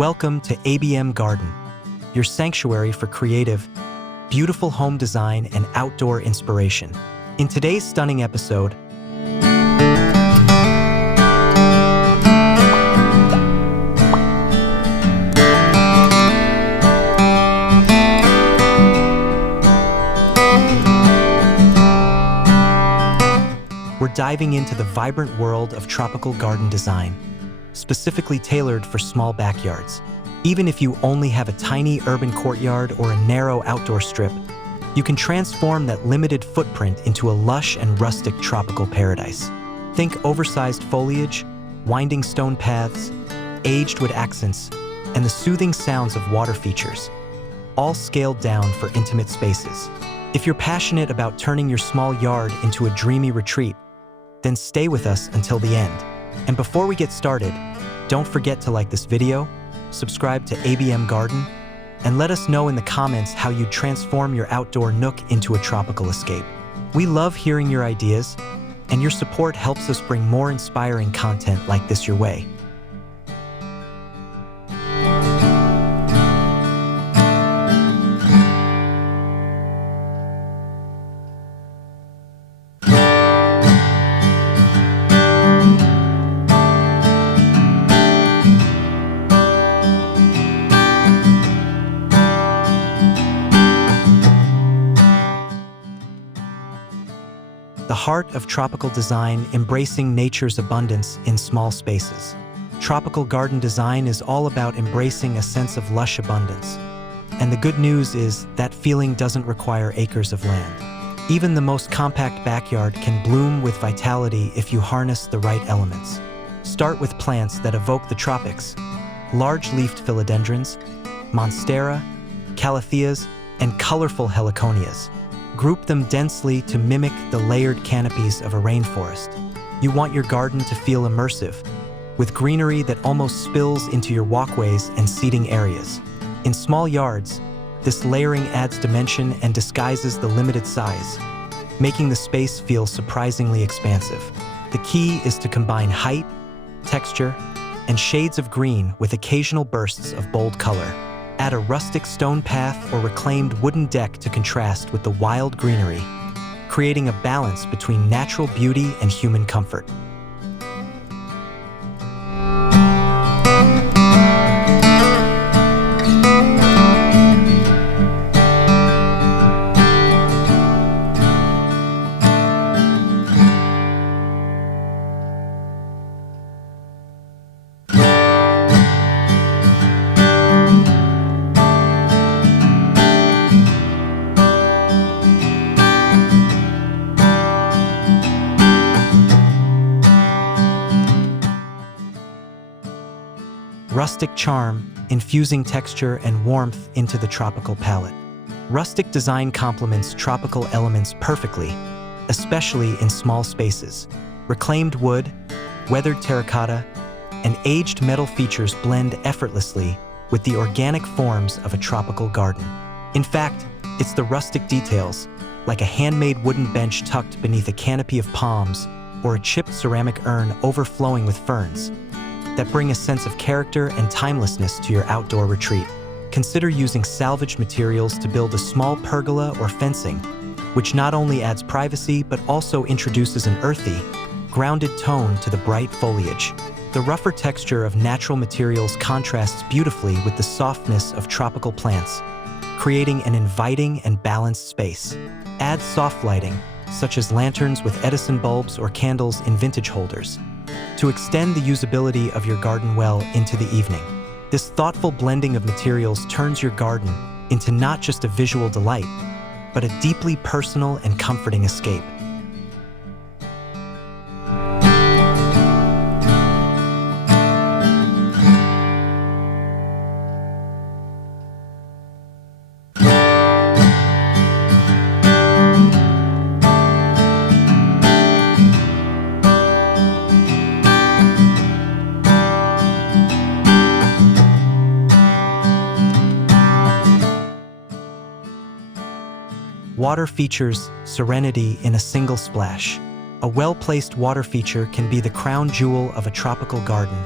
Welcome to ABM Garden, your sanctuary for creative, beautiful home design and outdoor inspiration. In today's stunning episode, we're diving into the vibrant world of tropical garden design, specifically tailored for small backyards. Even if you only have a tiny urban courtyard or a narrow outdoor strip, you can transform that limited footprint into a lush and rustic tropical paradise. Think oversized foliage, winding stone paths, aged wood accents, and the soothing sounds of water features, all scaled down for intimate spaces. If you're passionate about turning your small yard into a dreamy retreat, then stay with us until the end. And before we get started, don't forget to like this video, subscribe to ABM Garden, and let us know in the comments how you transform your outdoor nook into a tropical escape. We love hearing your ideas, and your support helps us bring more inspiring content like this your way. The heart of tropical design, embracing nature's abundance in small spaces. Tropical garden design is all about embracing a sense of lush abundance. And the good news is that feeling doesn't require acres of land. Even the most compact backyard can bloom with vitality if you harness the right elements. Start with plants that evoke the tropics: large-leafed philodendrons, monstera, calatheas, and colorful heliconias. Group them densely to mimic the layered canopies of a rainforest. You want your garden to feel immersive, with greenery that almost spills into your walkways and seating areas. In small yards, this layering adds dimension and disguises the limited size, making the space feel surprisingly expansive. The key is to combine height, texture, and shades of green with occasional bursts of bold color. Add a rustic stone path or reclaimed wooden deck to contrast with the wild greenery, creating a balance between natural beauty and human comfort. Rustic charm, infusing texture and warmth into the tropical palette. Rustic design complements tropical elements perfectly, especially in small spaces. Reclaimed wood, weathered terracotta, and aged metal features blend effortlessly with the organic forms of a tropical garden. In fact, it's the rustic details, like a handmade wooden bench tucked beneath a canopy of palms or a chipped ceramic urn overflowing with ferns, that bring a sense of character and timelessness to your outdoor retreat. Consider using salvaged materials to build a small pergola or fencing, which not only adds privacy but also introduces an earthy, grounded tone to the bright foliage. The rougher texture of natural materials contrasts beautifully with the softness of tropical plants, creating an inviting and balanced space. Add soft lighting, such as lanterns with Edison bulbs or candles in vintage holders, to extend the usability of your garden well into the evening. This thoughtful blending of materials turns your garden into not just a visual delight, but a deeply personal and comforting escape. Water features serenity in a single splash. A well-placed water feature can be the crown jewel of a tropical garden,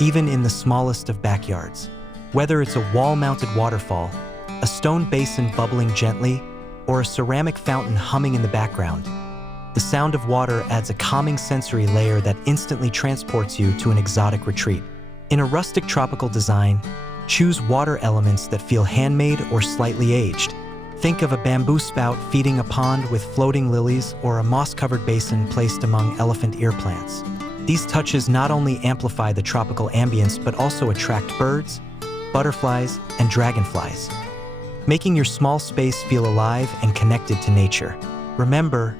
even in the smallest of backyards. Whether it's a wall-mounted waterfall, a stone basin bubbling gently, or a ceramic fountain humming in the background, the sound of water adds a calming sensory layer that instantly transports you to an exotic retreat. In a rustic tropical design, choose water elements that feel handmade or slightly aged. Think of a bamboo spout feeding a pond with floating lilies or a moss-covered basin placed among elephant ear plants. These touches not only amplify the tropical ambience but also attract birds, butterflies, and dragonflies, making your small space feel alive and connected to nature. Remember,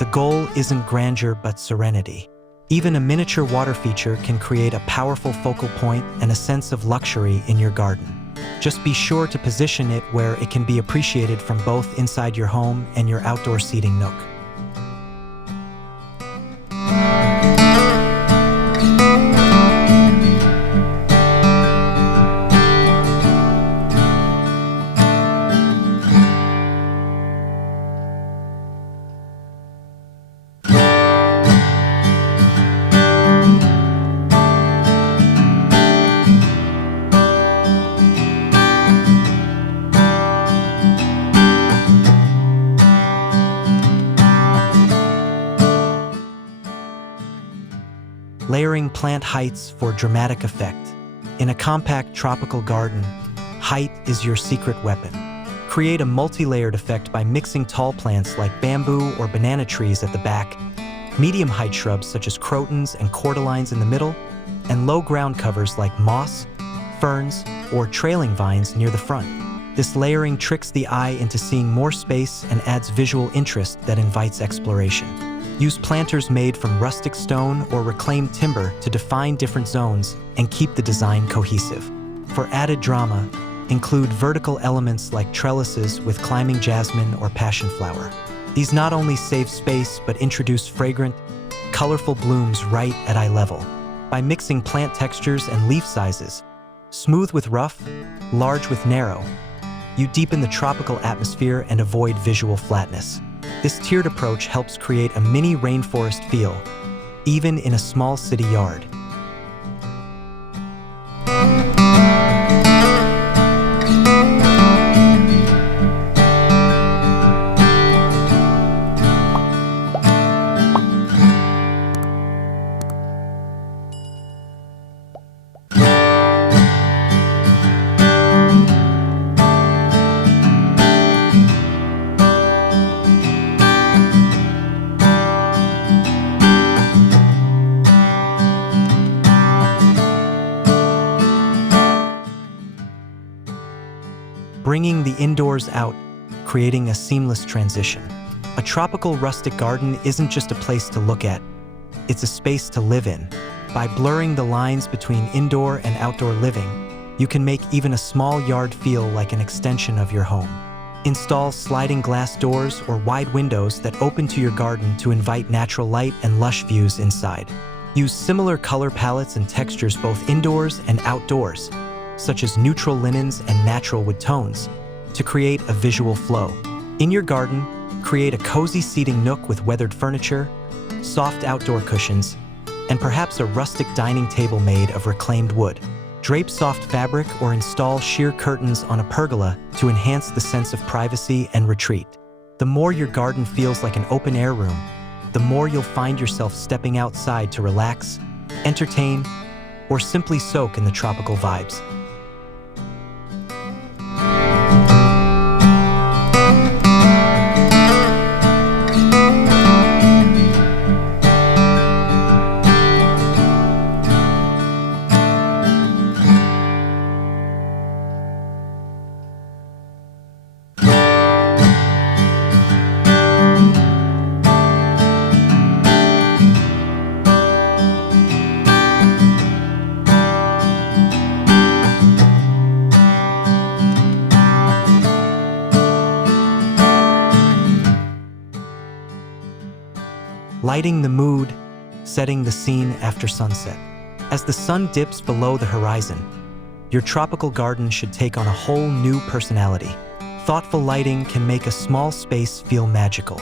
the goal isn't grandeur but serenity. Even a miniature water feature can create a powerful focal point and a sense of luxury in your garden. Just be sure to position it where it can be appreciated from both inside your home and your outdoor seating nook. Layering plant heights for dramatic effect. In a compact tropical garden, height is your secret weapon. Create a multi-layered effect by mixing tall plants like bamboo or banana trees at the back, medium-height shrubs such as crotons and cordylines in the middle, and low ground covers like moss, ferns, or trailing vines near the front. This layering tricks the eye into seeing more space and adds visual interest that invites exploration. Use planters made from rustic stone or reclaimed timber to define different zones and keep the design cohesive. For added drama, include vertical elements like trellises with climbing jasmine or passion flower. These not only save space but introduce fragrant, colorful blooms right at eye level. By mixing plant textures and leaf sizes, smooth with rough, large with narrow, you deepen the tropical atmosphere and avoid visual flatness. This tiered approach helps create a mini rainforest feel, even in a small city yard. Bringing the indoors out, creating a seamless transition. A tropical rustic garden isn't just a place to look at, it's a space to live in. By blurring the lines between indoor and outdoor living, you can make even a small yard feel like an extension of your home. Install sliding glass doors or wide windows that open to your garden to invite natural light and lush views inside. Use similar color palettes and textures both indoors and outdoors, such as neutral linens and natural wood tones, to create a visual flow. In your garden, create a cozy seating nook with weathered furniture, soft outdoor cushions, and perhaps a rustic dining table made of reclaimed wood. Drape soft fabric or install sheer curtains on a pergola to enhance the sense of privacy and retreat. The more your garden feels like an open-air room, the more you'll find yourself stepping outside to relax, entertain, or simply soak in the tropical vibes. Lighting the mood, setting the scene after sunset. As the sun dips below the horizon, your tropical garden should take on a whole new personality. Thoughtful lighting can make a small space feel magical.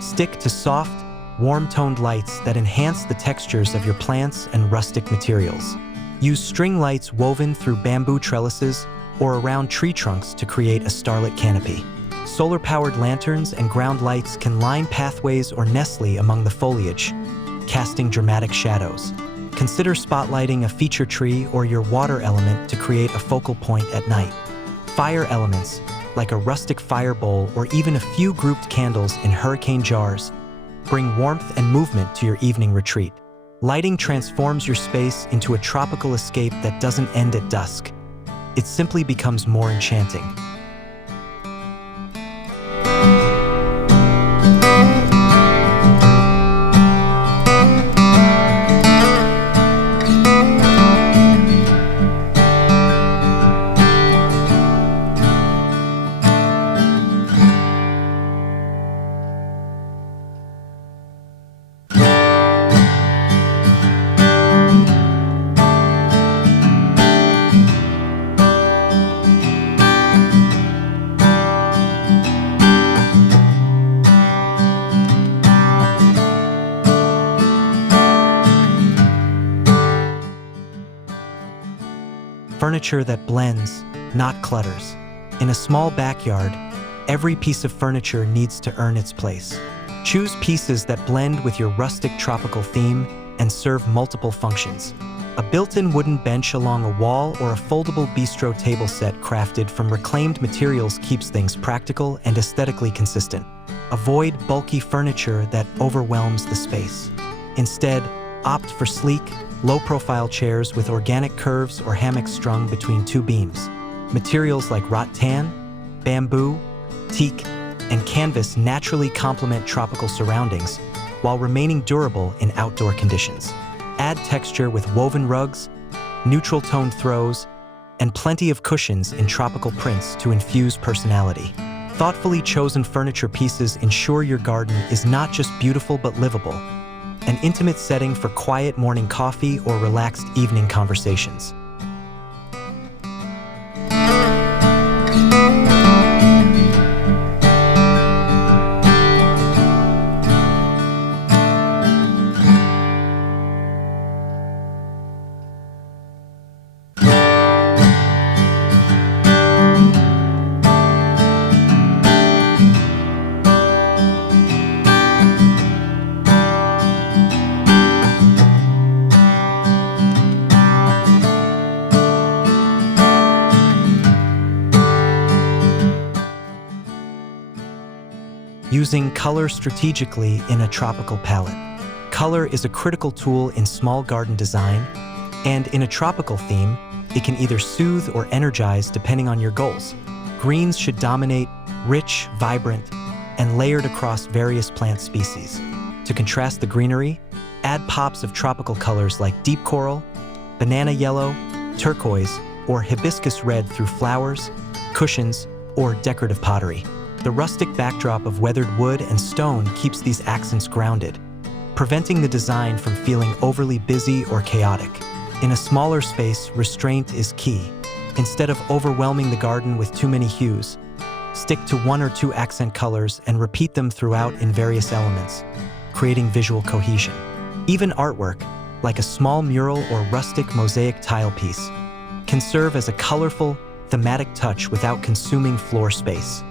Stick to soft, warm-toned lights that enhance the textures of your plants and rustic materials. Use string lights woven through bamboo trellises or around tree trunks to create a starlit canopy. Solar-powered lanterns and ground lights can line pathways or nestly among the foliage, casting dramatic shadows. Consider spotlighting a feature tree or your water element to create a focal point at night. Fire elements, like a rustic fire bowl or even a few grouped candles in hurricane jars, bring warmth and movement to your evening retreat. Lighting transforms your space into a tropical escape that doesn't end at dusk. It simply becomes more enchanting. Furniture that blends, not clutters. In a small backyard, every piece of furniture needs to earn its place. Choose pieces that blend with your rustic tropical theme and serve multiple functions. A built-in wooden bench along a wall or a foldable bistro table set crafted from reclaimed materials keeps things practical and aesthetically consistent. Avoid bulky furniture that overwhelms the space. Instead, opt for sleek, low-profile chairs with organic curves or hammocks strung between two beams. Materials like rattan, bamboo, teak, and canvas naturally complement tropical surroundings while remaining durable in outdoor conditions. Add texture with woven rugs, neutral-toned throws, and plenty of cushions in tropical prints to infuse personality. Thoughtfully chosen furniture pieces ensure your garden is not just beautiful but livable, an intimate setting for quiet morning coffee or relaxed evening conversations. Using color strategically in a tropical palette. Color is a critical tool in small garden design, and in a tropical theme, it can either soothe or energize depending on your goals. Greens should dominate, rich, vibrant, and layered across various plant species. To contrast the greenery, add pops of tropical colors like deep coral, banana yellow, turquoise, or hibiscus red through flowers, cushions, or decorative pottery. The rustic backdrop of weathered wood and stone keeps these accents grounded, preventing the design from feeling overly busy or chaotic. In a smaller space, restraint is key. Instead of overwhelming the garden with too many hues, stick to one or two accent colors and repeat them throughout in various elements, creating visual cohesion. Even artwork, like a small mural or rustic mosaic tile piece, can serve as a colorful, thematic touch without consuming floor space.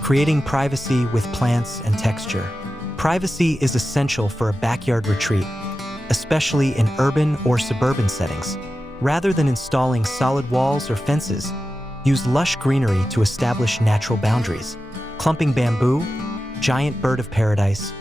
Creating privacy with plants and texture. Privacy is essential for a backyard retreat, especially in urban or suburban settings. Rather than installing solid walls or fences, use lush greenery to establish natural boundaries. Clumping bamboo, giant bird of paradise,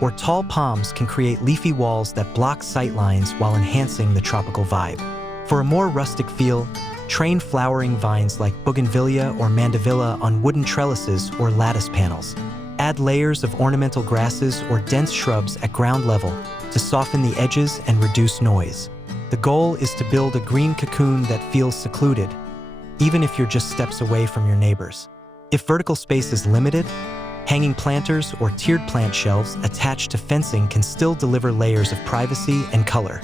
or tall palms can create leafy walls that block sight lines while enhancing the tropical vibe. For a more rustic feel, train flowering vines like bougainvillea or mandevilla on wooden trellises or lattice panels. Add layers of ornamental grasses or dense shrubs at ground level to soften the edges and reduce noise. The goal is to build a green cocoon that feels secluded, even if you're just steps away from your neighbors. If vertical space is limited, hanging planters or tiered plant shelves attached to fencing can still deliver layers of privacy and color.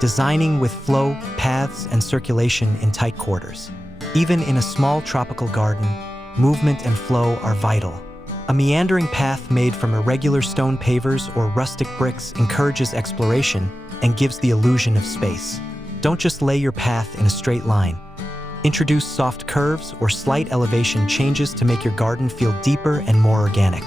Designing with flow, paths, and circulation in tight quarters. Even in a small tropical garden, movement and flow are vital. A meandering path made from irregular stone pavers or rustic bricks encourages exploration and gives the illusion of space. Don't just lay your path in a straight line. Introduce soft curves or slight elevation changes to make your garden feel deeper and more organic.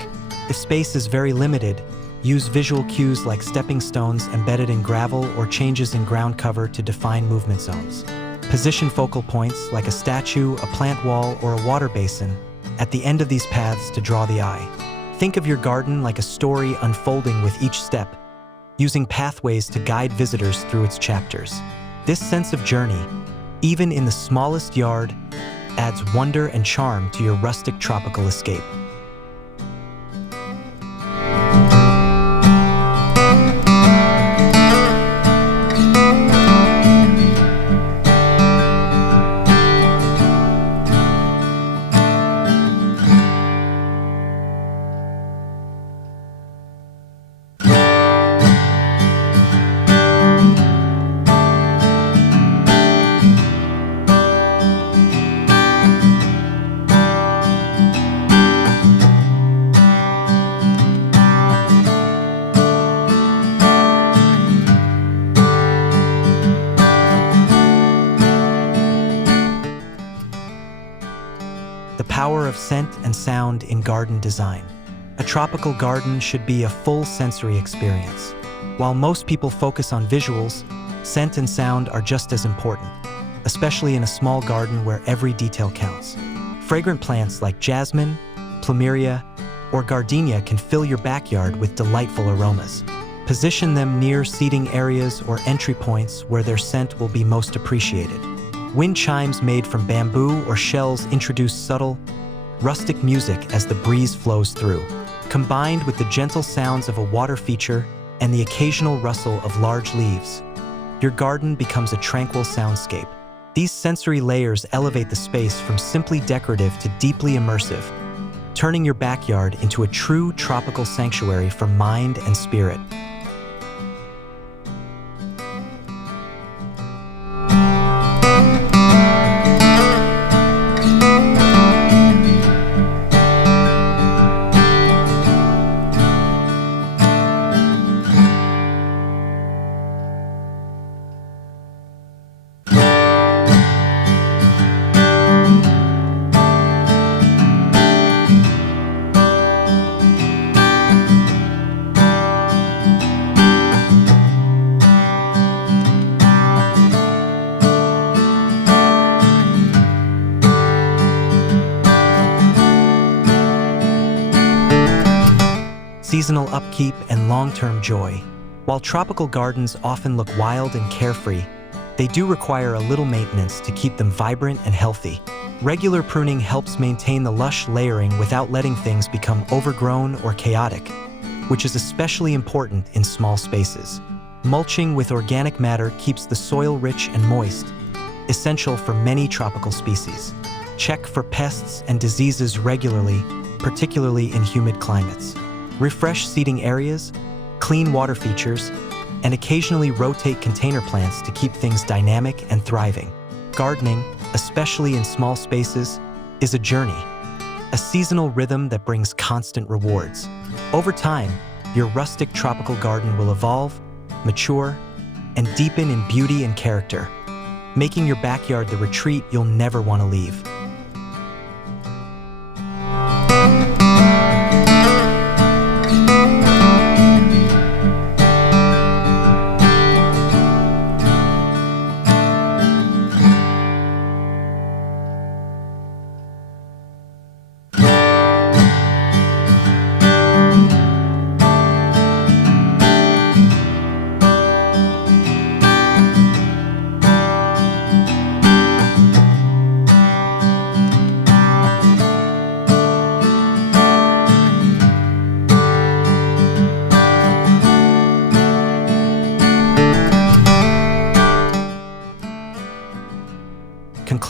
If space is very limited, use visual cues like stepping stones embedded in gravel or changes in ground cover to define movement zones. Position focal points like a statue, a plant wall, or a water basin at the end of these paths to draw the eye. Think of your garden like a story unfolding with each step, using pathways to guide visitors through its chapters. This sense of journey, even in the smallest yard, adds wonder and charm to your rustic tropical escape. The power of scent and sound in garden design. A tropical garden should be a full sensory experience. While most people focus on visuals, scent and sound are just as important, especially in a small garden where every detail counts. Fragrant plants like jasmine, plumeria, or gardenia can fill your backyard with delightful aromas. Position them near seating areas or entry points where their scent will be most appreciated. Wind chimes made from bamboo or shells introduce subtle, rustic music as the breeze flows through. Combined with the gentle sounds of a water feature and the occasional rustle of large leaves, your garden becomes a tranquil soundscape. These sensory layers elevate the space from simply decorative to deeply immersive, turning your backyard into a true tropical sanctuary for mind and spirit. Seasonal upkeep and long-term joy. While tropical gardens often look wild and carefree, they do require a little maintenance to keep them vibrant and healthy. Regular pruning helps maintain the lush layering without letting things become overgrown or chaotic, which is especially important in small spaces. Mulching with organic matter keeps the soil rich and moist, essential for many tropical species. Check for pests and diseases regularly, particularly in humid climates. Refresh seating areas, clean water features, and occasionally rotate container plants to keep things dynamic and thriving. Gardening, especially in small spaces, is a journey. a seasonal rhythm that brings constant rewards. Over time, your rustic tropical garden will evolve, mature, and deepen in beauty and character, making your backyard the retreat you'll never want to leave.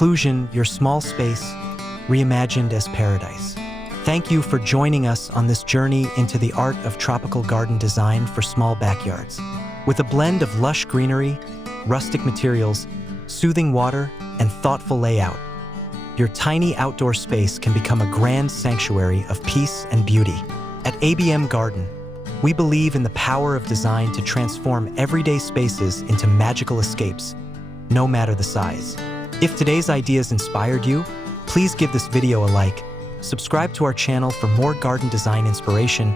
Conclusion, your small space, reimagined as paradise. Thank you for joining us on this journey into the art of tropical garden design for small backyards. With a blend of lush greenery, rustic materials, soothing water, and thoughtful layout, your tiny outdoor space can become a grand sanctuary of peace and beauty. At ABM Garden, we believe in the power of design to transform everyday spaces into magical escapes, no matter the size. If today's ideas inspired you, please give this video a like, subscribe to our channel for more garden design inspiration,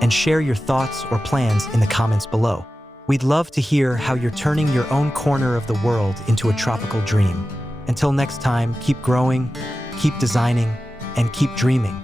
and share your thoughts or plans in the comments below. We'd love to hear how you're turning your own corner of the world into a tropical dream. Until next time, keep growing, keep designing, and keep dreaming.